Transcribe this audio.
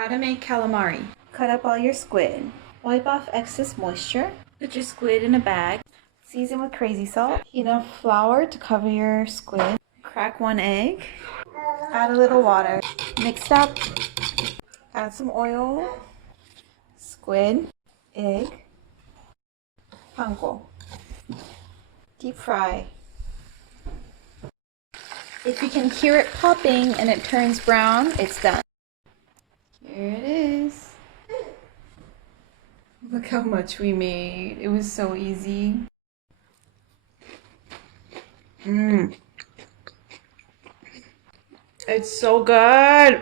How to make calamari. Cut up all your squid. Wipe off excess moisture. Put your squid in a bag. Season with crazy salt. Enough flour to cover your squid. Crack 1 egg. Add a little water. Mix up. Add some oil. Squid. Egg. Panko. Deep fry. If you can hear it popping and it turns brown, it's done. Here it is. Look how much we made. It was so easy. It's so good.